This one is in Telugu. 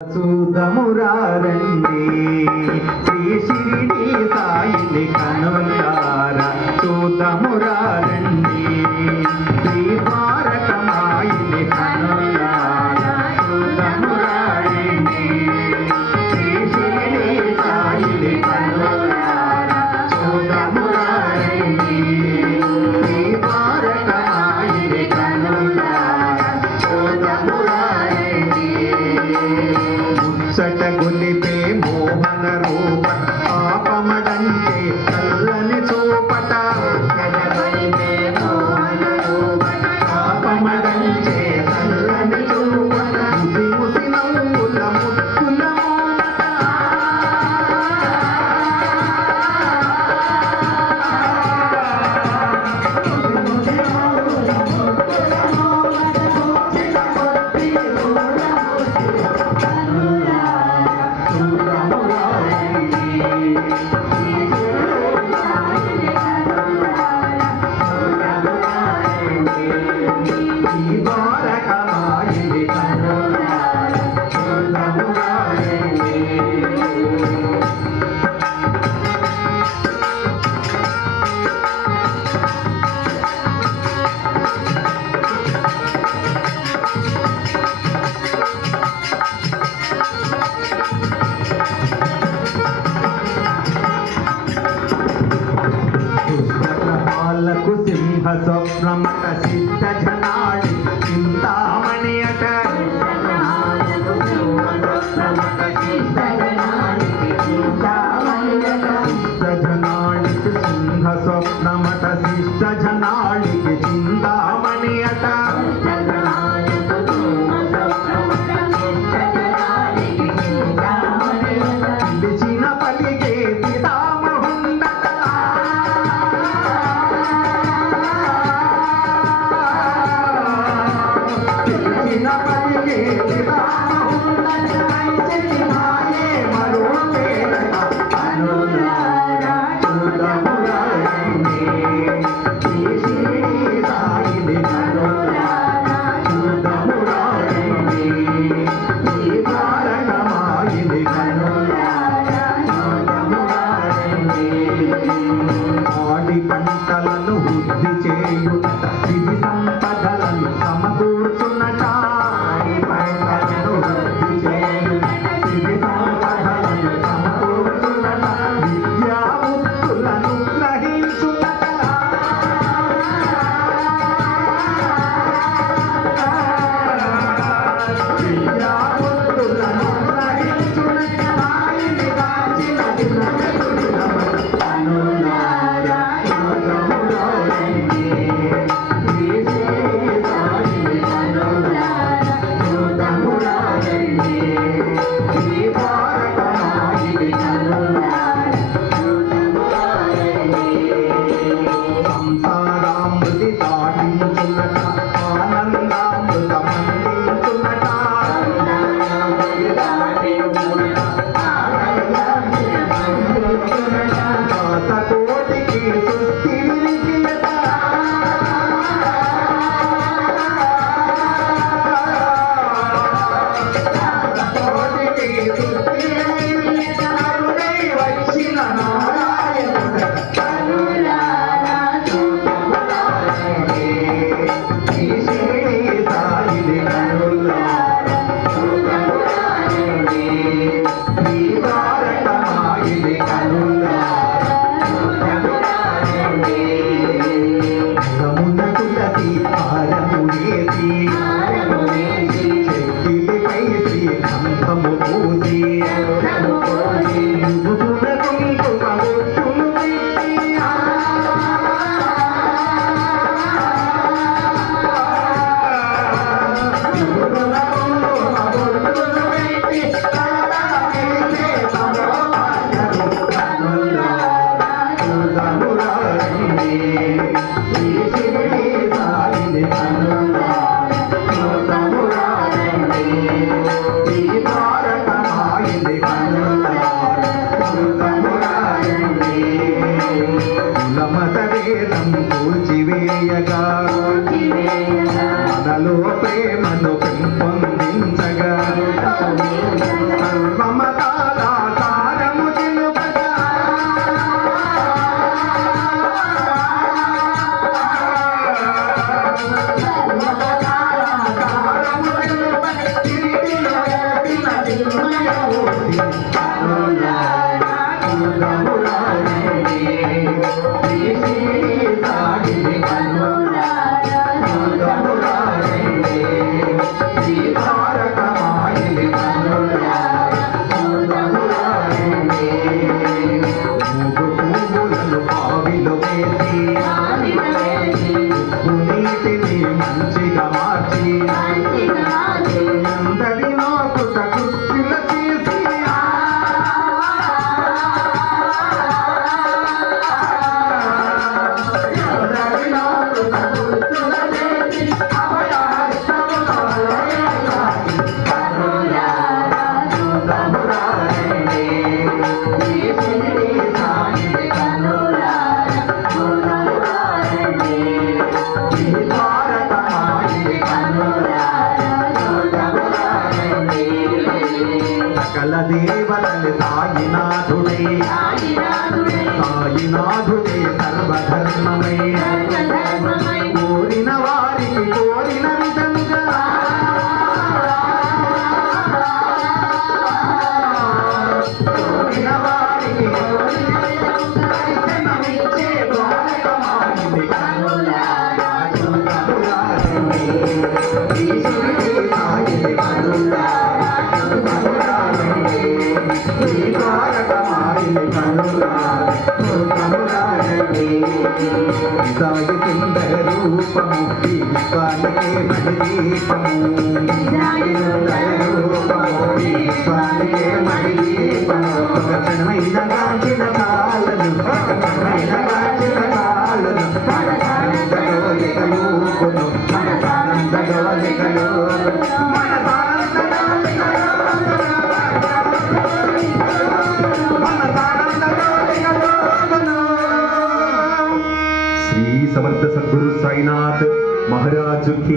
చూదమురారండి శ్రీ షిరిడి సాయిని కనులారా చూదమురారండి శ్రీ ద్వారకమాయిని కనులారా చూదమురారండి శ్రీ షిరిడి సాయిని కనులారా చూదమురారండి శ్రీ ద్వారకమాయిని కనులారా చూదమురారండి ముచ్చట గొలిపే మోహన రూప పాపమడంటే చల్లని చూపట పాపమడంటే చల్లని చూపట ముసి ముసి నవ్వుల ముత్తుల సింహ స్వప్నమట సిద్ధ జనాడి చింతామణి అట సిద్ధ జనాడికి సింహ స్వప్నమట సిద్ధ జనాడికి చింతామణి అట పిలిచిన పలిగే పితామహుండట పిలిచిన పలిగే పితామహుండట మాయే మరో పేరట అనులారా చూదమురారండి శ్రీ షిరిడి సాయిని కనులారా చూదమురారండి శ్రీ ద్వారకమాయిని కనులారా చూదమురారండి ఆడి పంటలను వృద్ధి చేయుట సిరి సంపదలను సమకూర్చున్నట ఆడి పంటలను వృద్ధి చేయుట సిరి సంపదలను సమకూర్చున్నట విద్యా ముక్తులను గ్రహించున్నట విద్యా ముక్తులను గ్రహించున్నట సాయిని కాచిన అనులారా చూదమురారండి శ్రీ షిరిడి సాయిని కనులారా చూదమురారండి శ్రీ ద్వారకమాయిని కనులారా చూదమురారండి సంసారామృతి దాటించున్నట ఆనందామృతమందించున్నట దాసకోటికి సుస్థి విరిగియట దాసకోటికి సుస్థి విరిగియట కరుణై వచ్చిన నారాయణుడు కనులారా చూదమురారండి శ్రీ షిరిడి సాయిని కనులారా చూదమురారండి శ్రీ ద్వారకమాయిని కనులారా చూదమురారండి రమున తులసి హారము వేసి చెక్కిలిపై శ్రీకంఠము పూసి ముదుగున కుంకుమ బొట్టులు పెట్టి ముదుగున కుంకుమ బొట్టులు పెట్టి తాళమేసే తమోపాసను కనులారా చూదమురారండి శ్రీ షిరిడి సాయిని కనులారా చూదమురారండి శ్రీ ద్వారకమాయిని కనులారా మమతాల సారము తెలుపగా మంచిగా మార్చి అందరి నాకు తగుల చేసి అందరి నాకు తగుల చేసి సకల దేవతలు సాయినాథుడే సాయినాథుడే సర్వధర్మమై కోరిన వారికి కోరినంతంగా కోరిన వారికి దర్శనమిచ్చే ద్వారకమాయిని కనులారా చూడమురారండి ఈశ్వరుడే సాయిని కనులారా చూడమురారండి ఈ ద్వారకమాయిని కనులారా చూడమురారండి సాయి సుందర రూపము ఈ విశ్వానికే మణిదీపము సాయి సుందర రూపము ఈ విశ్వానికే మణిదీపము ఒక క్షణమైన కాంచిన కాలను ఒక క్షణమైన కాంచిన కాలను మన సానందగోలికలూపును మన సానందగోలికలూపును మన సానందగోలికలూపును మన సానందగోలికలూపును శ్రీ సమర్థ సద్గురు సాయినాథ్ महाराज की